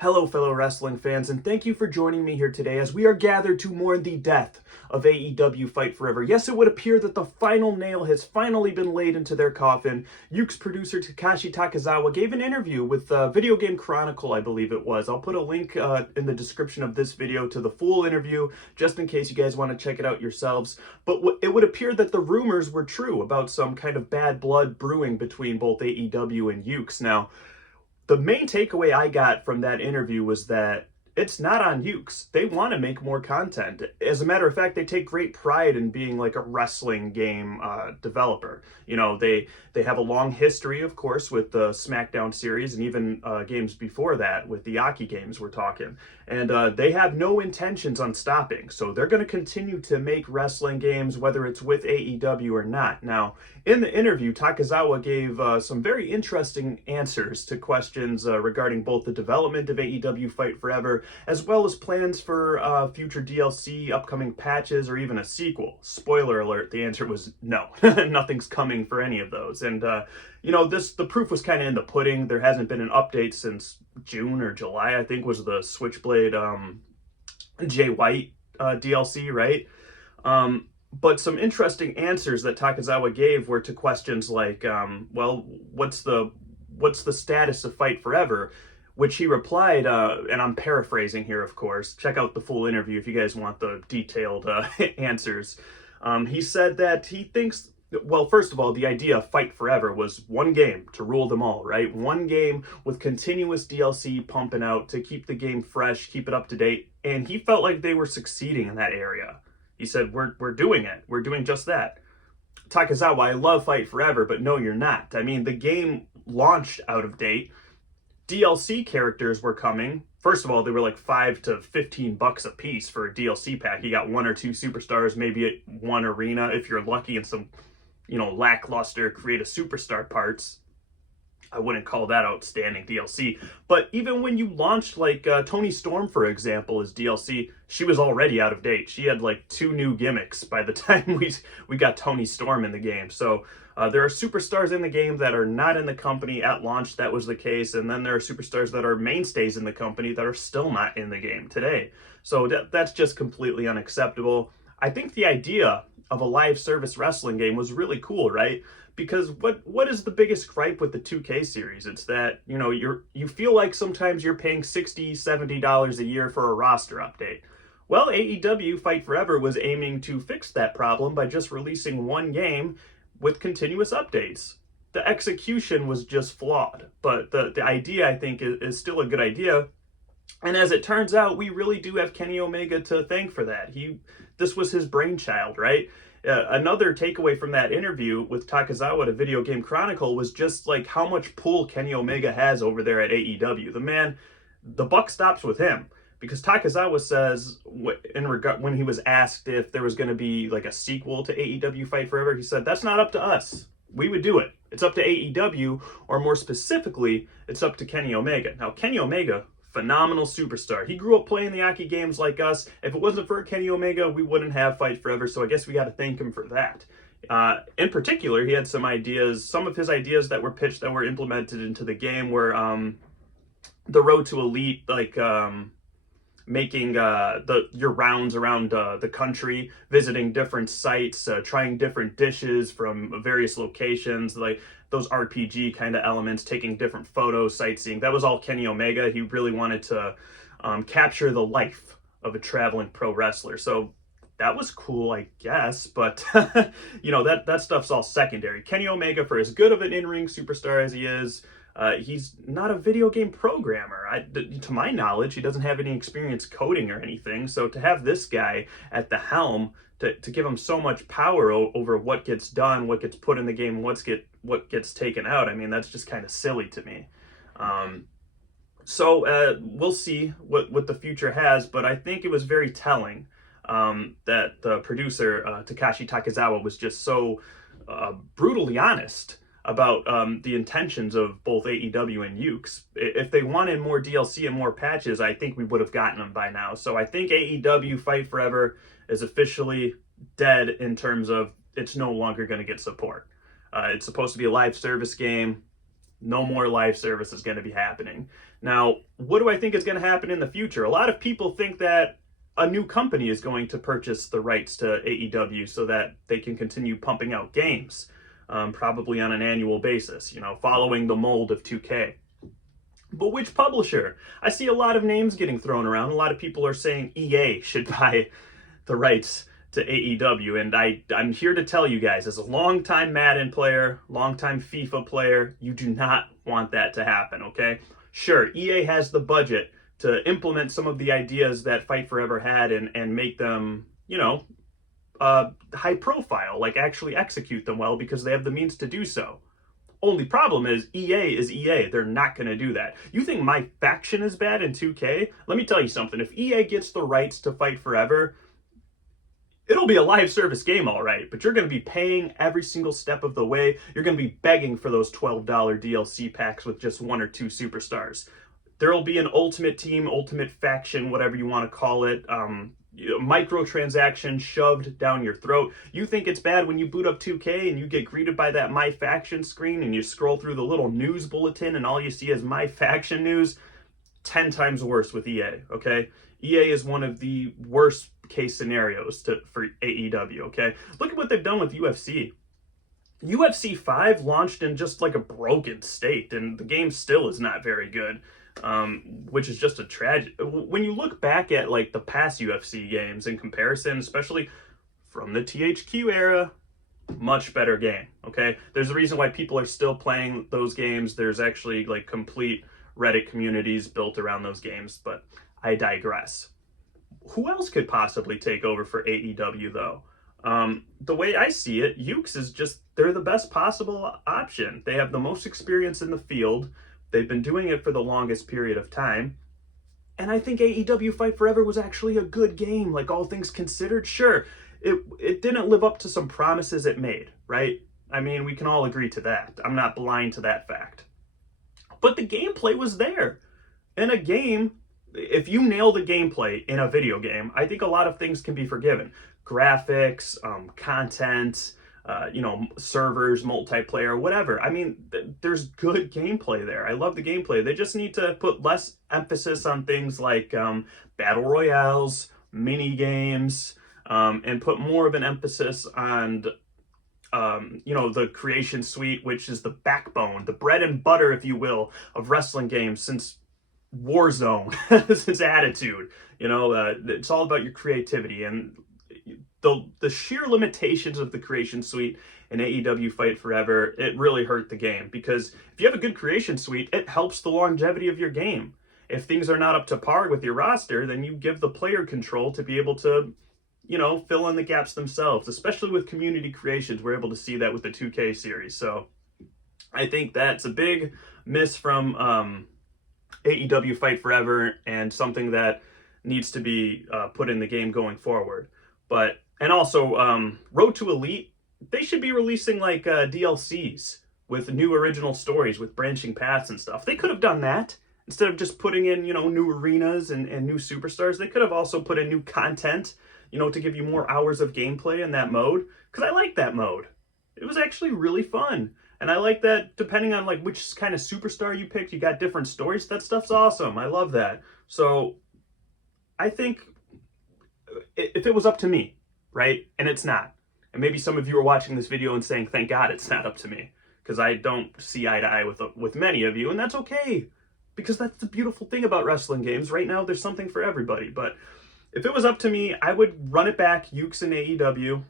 Hello, fellow wrestling fans, and thank you for joining me here today as we are gathered to mourn the death of AEW Fight Forever. Yes, it would appear that the final nail has finally been laid into their coffin. Yuke's producer Takashi Takizawa gave an interview with Video Game Chronicle, I believe it was. I'll put a link in the description of this video to the full interview, just in case you guys want to check it out yourselves. But it would appear that the rumors were true about some kind of bad blood brewing between both AEW and Yuke's. Now, the main takeaway I got from that interview was that it's not on Yuke's. They want to make more content. As a matter of fact, they take great pride in being like a wrestling game developer. You know, they have a long history, of course, with the SmackDown series and even games before that with the Aki games we're talking. And they have no intentions on stopping. So they're going to continue to make wrestling games, whether it's with AEW or not. Now, in the interview, Takizawa gave some very interesting answers to questions regarding both the development of AEW Fight Forever, as well as plans for future DLC, upcoming patches, or even a sequel. Spoiler alert, the answer was no. Nothing's coming for any of those. And, you know, the proof was kind of in the pudding. There hasn't been an update since June or July, I think, was the Switchblade Jay White DLC, right? But some interesting answers that Takizawa gave were to questions like, well, what's the status of Fight Forever? Which he replied, and I'm paraphrasing here, of course. Check out the full interview if you guys want the detailed answers. He said that he thinks, well, first of all, the idea of Fight Forever was one game to rule them all, right? One game with continuous DLC pumping out to keep the game fresh, keep it up to date. And he felt like they were succeeding in that area. He said, we're doing it. We're doing just that. Takizawa, I love Fight Forever, but no, you're not. I mean, the game launched out of date. DLC characters were coming. First of all, they were like $5 to $15 a piece for a DLC pack. You got one or two superstars, maybe at one arena if you're lucky, and some, you know, lackluster create a superstar parts. I wouldn't call that outstanding DLC. But even when you launched, like, Toni Storm, for example, as DLC, she was already out of date. She had, like, 2 new gimmicks by the time we got Toni Storm in the game. So there are superstars in the game that are not in the company at launch. That was the case. And then there are superstars that are mainstays in the company that are still not in the game today. So that's just completely unacceptable. I think the idea of a live service wrestling game was really cool, right? Because what is the biggest gripe with the 2K series? It's that, you know, you feel like sometimes you're paying $60, $70 a year for a roster update. Well, AEW Fight Forever was aiming to fix that problem by just releasing one game with continuous updates. The execution was just flawed, but the idea, I think, is still a good idea. And as it turns out, we really do have Kenny Omega to thank for that. This was his brainchild, right? Another takeaway from that interview with Takizawa to Video Game Chronicle was just like how much pull Kenny Omega has over there at AEW. The man, the buck stops with him, because Takizawa says when he was asked if there was going to be like a sequel to AEW Fight Forever, he said, that's not up to us. We would do it. It's up to AEW, or more specifically, it's up to Kenny Omega. Now, Kenny Omega, phenomenal superstar. He grew up playing the Aki games like us. If it wasn't for Kenny Omega, we wouldn't have Fight Forever, so I guess we got to thank him for that. In particular, he had some ideas, some of his ideas that were pitched that were implemented into the game were the Road to Elite, like making your rounds around the country, visiting different sites, trying different dishes from various locations, like those RPG kind of elements, taking different photos, sightseeing. That was all Kenny Omega. He really wanted to capture the life of a traveling pro wrestler. So that was cool, I guess, but you know, that stuff's all secondary. Kenny Omega, for as good of an in-ring superstar as he is, he's not a video game programmer. To my knowledge, he doesn't have any experience coding or anything. So to have this guy at the helm, to give him so much power over what gets done, what gets put in the game, what gets taken out, I mean, that's just kind of silly to me. So we'll see what the future has, but I think it was very telling that the producer, Takashi Takizawa, was just so brutally honest about the intentions of both AEW and Yuke's. If they wanted more DLC and more patches, I think we would have gotten them by now. So I think AEW Fight Forever is officially dead in terms of it's no longer going to get support. It's supposed to be a live service game. No more live service is going to be happening. Now, what do I think is going to happen in the future? A lot of people think that a new company is going to purchase the rights to AEW so that they can continue pumping out games, probably on an annual basis, following the mold of 2K. But which publisher? I see a lot of names getting thrown around. A lot of people are saying EA should buy the rights to AEW, and I'm here to tell you guys, as a longtime Madden player, longtime FIFA player, you do not want that to happen, okay? Sure, EA has the budget to implement some of the ideas that Fight Forever had and make them, high profile, like actually execute them well because they have the means to do so. Only problem is EA is EA. They're not going to do that. You think my faction is bad in 2K? Let me tell you something. If EA gets the rights to Fight Forever, it'll be a live service game, all right, but you're going to be paying every single step of the way. You're going to be begging for those $12 DLC packs with just 1 or 2 superstars. There'll be an ultimate team, ultimate faction, whatever you want to call it, microtransaction shoved down your throat. You think it's bad when you boot up 2K and you get greeted by that My Faction screen and you scroll through the little news bulletin and all you see is My Faction news? 10 times worse with EA, okay? EA is one of the worst case scenarios for AEW, okay? Look at what they've done with UFC. UFC 5 launched in just like a broken state, and the game still is not very good, which is just a tragedy. When you look back at like the past UFC games in comparison, especially from the THQ era, much better game, okay? There's a reason why people are still playing those games. There's actually like complete Reddit communities built around those games, but I digress. Who else could possibly take over for AEW though? The way I see it, Ukes is just, they're the best possible option. They have the most experience in the field. They've been doing it for the longest period of time. And I think AEW Fight Forever was actually a good game, like all things considered. Sure, it didn't live up to some promises it made, right? I mean, we can all agree to that. I'm not blind to that fact. But the gameplay was there. In a game, if you nail the gameplay in a video game, I think a lot of things can be forgiven. Graphics, content, servers, multiplayer, whatever. I mean, there's good gameplay there. I love the gameplay. They just need to put less emphasis on things like battle royales, mini games, and put more of an emphasis on the creation suite, which is the backbone, the bread and butter, if you will, of wrestling games since Warzone, since Attitude. It's all about your creativity, and the sheer limitations of the creation suite in AEW Fight Forever, it really hurt the game, because if you have a good creation suite, it helps the longevity of your game. If things are not up to par with your roster, then you give the player control to be able to fill in the gaps themselves, especially with community creations. We're able to see that with the 2K series. So I think that's a big miss from AEW Fight Forever, and something that needs to be put in the game going forward. And also, Road to Elite, they should be releasing like DLCs with new original stories with branching paths and stuff. They could have done that. Instead of just putting in, new arenas and new superstars, they could have also put in new content, to give you more hours of gameplay in that mode. Because I like that mode. It was actually really fun. And I like that depending on like which kind of superstar you picked, you got different stories. That stuff's awesome. I love that. So I think if it was up to me, right? And it's not. And maybe some of you are watching this video and saying, thank God it's not up to me, because I don't see eye to eye with many of you, and that's okay, because that's the beautiful thing about wrestling games. Right now, there's something for everybody. But if it was up to me, I would run it back, Ukes and AEW.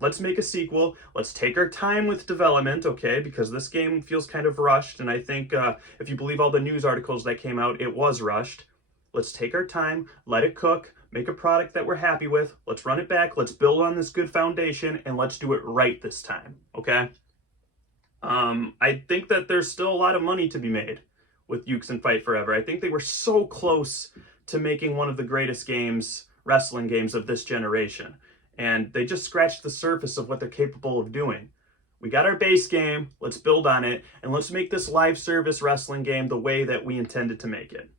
Let's make a sequel. Let's take our time with development, okay? Because this game feels kind of rushed, and I think if you believe all the news articles that came out, it was rushed. Let's take our time, let it cook, make a product that we're happy with. Let's run it back. Let's build on this good foundation, and let's do it right this time, okay? I think that there's still a lot of money to be made with Ukes and Fight Forever. I think they were so close to making one of the greatest games, wrestling games of this generation. And they just scratched the surface of what they're capable of doing. We got our base game, let's build on it, and let's make this live service wrestling game the way that we intended to make it.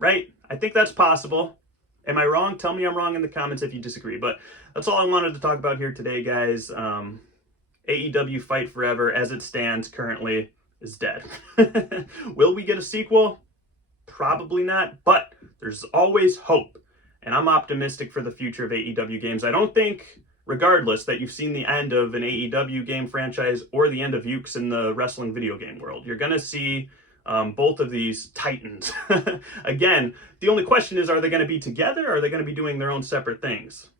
Right? I think that's possible. Am I wrong? Tell me I'm wrong in the comments if you disagree. But that's all I wanted to talk about here today, guys. AEW Fight Forever, as it stands currently, is dead. Will we get a sequel? Probably not, but there's always hope. And I'm optimistic for the future of AEW games. I don't think, regardless, that you've seen the end of an AEW game franchise or the end of Ukes in the wrestling video game world. You're going to see both of these titans. Again, the only question is, are they going to be together or are they going to be doing their own separate things?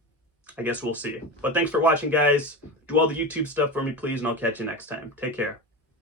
I guess we'll see. But thanks for watching, guys. Do all the YouTube stuff for me, please, and I'll catch you next time. Take care.